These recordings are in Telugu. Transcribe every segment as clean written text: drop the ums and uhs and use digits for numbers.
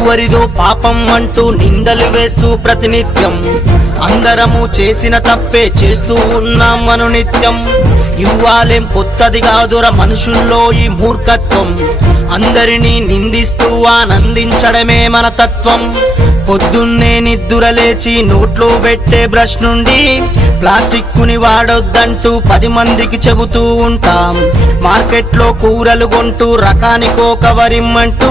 ఎవరిదో పాపం అంటూ నిందలు వేస్తూ ప్రతినిత్యం అందరము చేసిన తప్పే చేస్తూ ఉన్నాం అను నిత్యం. ఇవ్వాలేం కొత్తది కాదురా మనుషుల్లో ఈ మూర్ఖత్వం, అందరినీ నిందిస్తూ ఆనందించడమే మన తత్వం. పొద్దున్నే నిద్దురలేచి నోట్లో పెట్టే బ్రష్ నుండి ప్లాస్టిక్కుని వాడొద్దంటూ 10 మందికి చెబుతూ ఉంటాం. మార్కెట్లో కూరలు కొంటూ రకానికో కవరిమ్మంటూ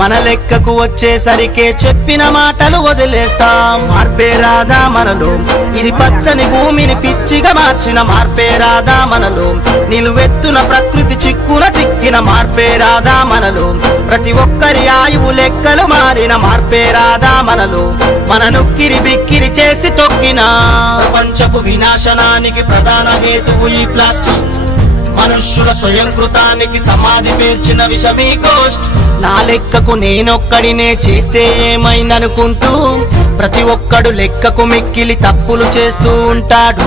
మన లెక్కకు వచ్చేసరికే చెప్పిన మాటలు వదిలేస్తాం. మార్పే రాదా మనలో, ఇది పచ్చని భూమిని పిచ్చిగా మార్చిన మార్పే రాదా మనలో, నిలువెత్తున ప్రకృతి చిక్కున చిక్కిన మార్పే రాదా మనలో, ప్రతి ఒక్కరి ఆయువు లెక్కలు మారిన మార్పే రాదా మనలో, మన నొక్కిరి బిక్కిరి చేసి తొక్కిన ప్రపంచపు వినాశనానికి ప్రధాన హేతువు ఈ ప్లాస్టిక్. మనుష్యుల స్వయంకృతానికి సమాధి పేర్చిన విషమీ కోస్ట్. నా లెక్కకు నేనొక్కడినే చేస్తే ఏమైందనుకుంటూ ప్రతి ఒక్కడు లెక్కకు మిక్కిలి తప్పులు చేస్తూ ఉంటాడు.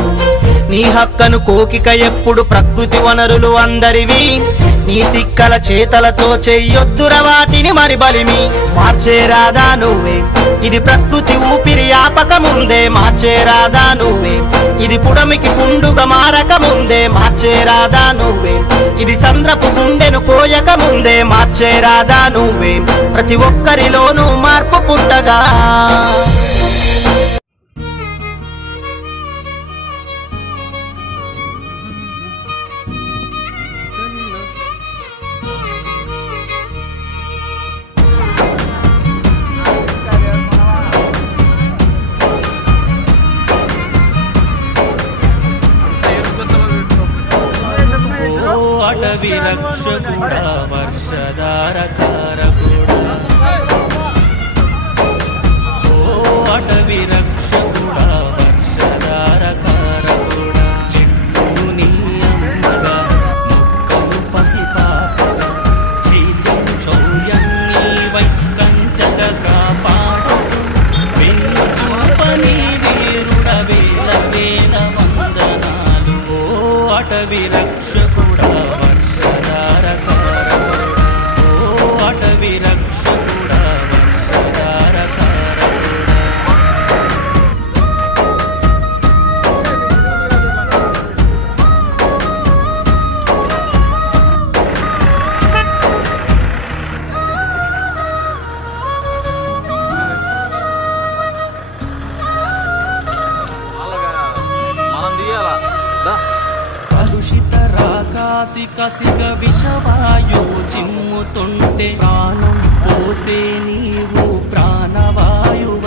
నీ హక్కను కోకిక ఎప్పుడు ప్రకృతి వనరులు అందరివి, నీ తిక్కల చేతలతో చెయ్యొద్దుర వాటిని మరి బలిమి. మార్చే రాదా నువ్వే, ఇది ప్రకృతి ఊపిరి ఆపక ముందే మార్చే రాదా నువ్వే, ఇది పుడమికి పుండుగా మారక ముందే మార్చే రాదా నువ్వే, ఇది సంద్రపు గుండెను కోయక ముందే మార్చే రాదా నువ్వే, ప్రతి ఒక్కరిలోనూ మార్పు పుట్టగా. అటవీ రక్షకుడా వర్షధారకారకుడా, ఓ అటవీ రక్షకుడా వర్షధారకారకుడా, చెట్లు నీ అమ్మగా మొక్కలు పసిపాపగా, ధైర్యం శౌర్యం నీవై కంచగా కాపాడుతూ వెన్ను చూపని వీరుడ వేల వేల వందనాలు. ఓ అటవీ రక్షకుడా విరక్షకుడా వర్షధారకారకుడా. కలుషిత రాకాసి కసిగ విషవాయువు చిమ్ముతుంటే ప్రాణం పోసే నీవు ప్రాణవాయువైనావు.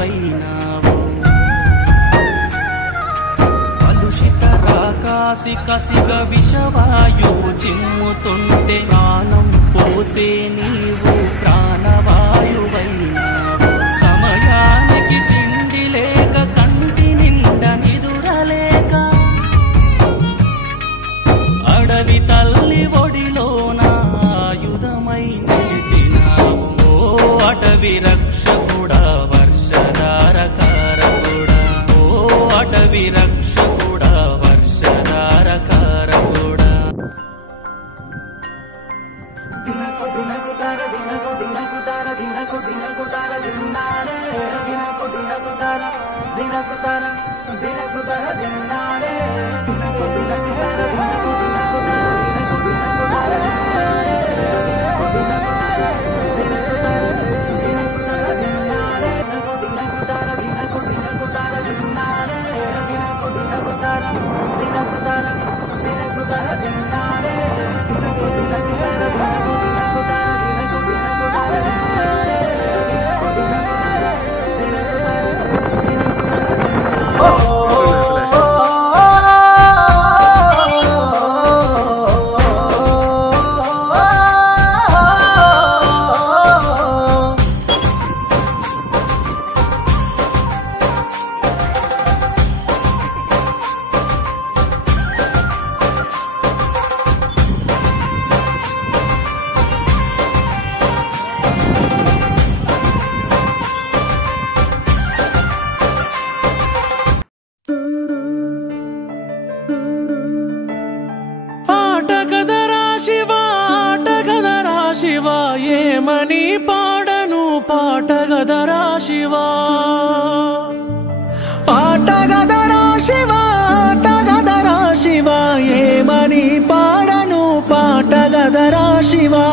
కలుషిత రాకాసి కసిగ విషవాయువు చిమ్ముతుంటే ప్రాణం పోసే నీవు ప్రాణవాయువైనావు. సమయానికి తిండి లేక కంటి నిండా నిదురలేక అడవి తల్లి ఒడిలోన ఆయుధమై నిలిచినావు. ఓ అటవీ రక్షకుడా వర్షధారకారకుడా, ఓ అటవీ రక్షకుడా వర్షధారకారకుడా. పాటగదరా శివా పాటగదరా శివా ఆటగదరా శివా ఏమని పాడను పాటగదరా శివా